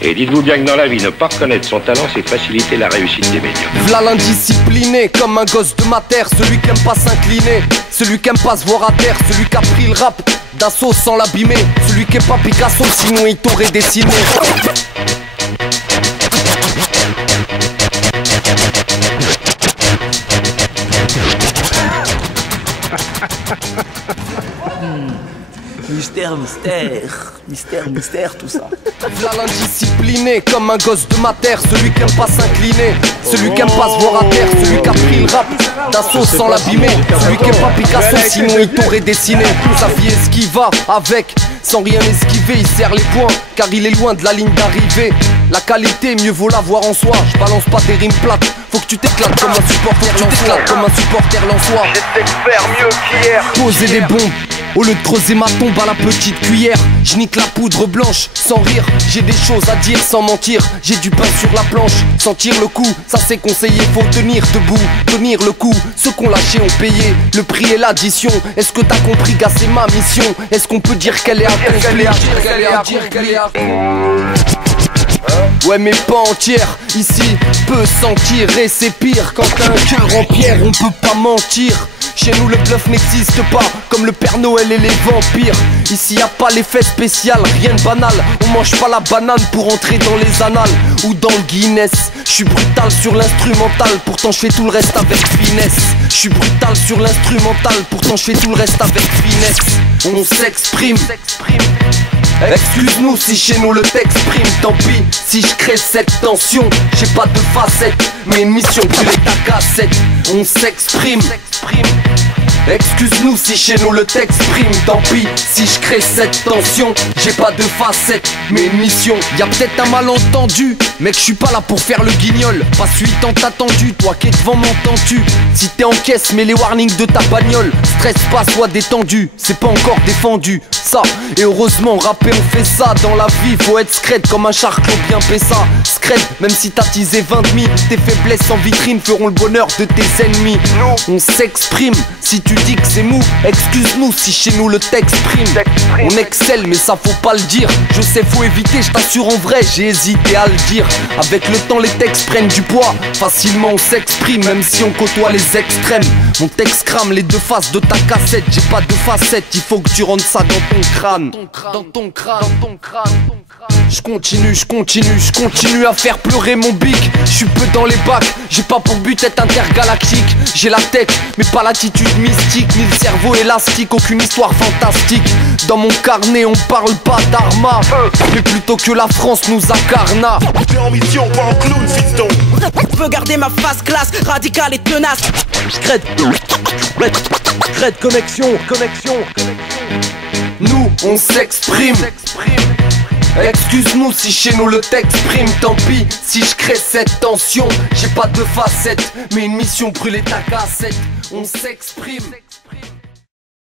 Et dites-vous bien que dans la vie, ne pas reconnaître son talent, c'est faciliter la réussite des médiums. V'là l'indiscipliné, comme un gosse de ma terre. Celui qui aime pas s'incliner, celui qui aime pas se voir à terre. Celui qui a pris le rap d'assaut sans l'abîmer. Celui qui est pas Picasso, sinon il t'aurait dessiné. Mystère, tout ça. V'là l'indiscipliné, comme un gosse de ma terre. Celui qui aime pas s'incliner, celui qui aime pas se voir à terre. Celui qui a pris le rap d'assaut sans l'abîmer. Celui qui est pas Picasso, sinon il t'aurait dessiné. Sa vie esquiva avec, sans rien esquiver. Il serre les poings, car il est loin de la ligne d'arrivée. La qualité, mieux vaut la voir en soi. Je balance pas des rimes plates, faut que tu t'éclates comme un supporter lensois. J'essaie de faire mieux qu'hier. Poser des bombes au lieu de creuser ma tombe à la petite cuillère. Je nique la poudre blanche sans rire. J'ai des choses à dire sans mentir. J'ai du pain sur la planche, sentir le coup. Ça c'est conseillé, faut tenir debout, tenir le coup. Ceux qu'on lâché ont payé, le prix et l'addition. Est-ce que t'as compris gars, c'est ma mission? Est-ce qu'on peut dire qu'elle est accomplie? Ouais mais pas entière, ici peut sentir. Et c'est pire quand t'as un cœur en pierre. On peut pas mentir. Chez nous le bluff n'existe pas, comme le Père Noël et les vampires. Ici y a pas l'effet spécial, rien de banal. On mange pas la banane pour entrer dans les annales ou dans le Guinness. Je suis brutal sur l'instrumental, pourtant je fais tout le reste avec finesse. Je suis brutal sur l'instrumental, pourtant je fais tout le reste avec finesse. On s'exprime. Excuse-nous si chez nous le texte prime. Tant pis si je crée cette tension. J'ai pas de facettes, mais une mission brûler ta cassette. On s'exprime. Excuse-nous si chez nous le texte prime. Tant pis si je crée cette tension. J'ai pas de facettes, mais une mission. Y'a peut-être un malentendu, mec je suis pas là pour faire le guignol. Pas celui tant attendu, toi qui es devant m'entends-tu? Si t'es en caisse, mets les warnings de ta bagnole. Stress pas, sois détendu, c'est pas encore défendu. Ça, et heureusement rapper on fait ça. Dans la vie faut être scred comme un charclot bien pessa. Scred, même si t'as teasé 20 demi. Tes faiblesses en vitrine feront le bonheur de tes ennemis. On s'exprime, si tu dis que c'est mou, excuse-nous si chez nous le texte prime. On excelle mais ça faut pas le dire. Je sais faut éviter, je t'assure en vrai, j'ai hésité à le dire. Avec le temps les textes prennent du poids. Facilement on s'exprime même si on côtoie les extrêmes. Mon texte crame les deux faces de ta cassette. J'ai pas de facettes, il faut que tu rentres ça dans ton crâne. Dans ton crâne. Je continue à faire pleurer mon bic. Je suis peu dans les bacs, j'ai pas pour but d'être intergalactique. J'ai la tête, mais pas l'attitude mystique, ni le cerveau élastique, aucune histoire fantastique. Dans mon carnet on parle pas d'arma, mais plutôt que la France nous incarna. T'es en mission, pas en clown, fiston. Veux garder ma face classe, radicale et tenace. Crête, connexion. Nous on s'exprime. Excuse-nous si chez nous le texte prime. Tant pis si je crée cette tension. J'ai pas de facettes, mais une mission brûler ta cassette. On s'exprime.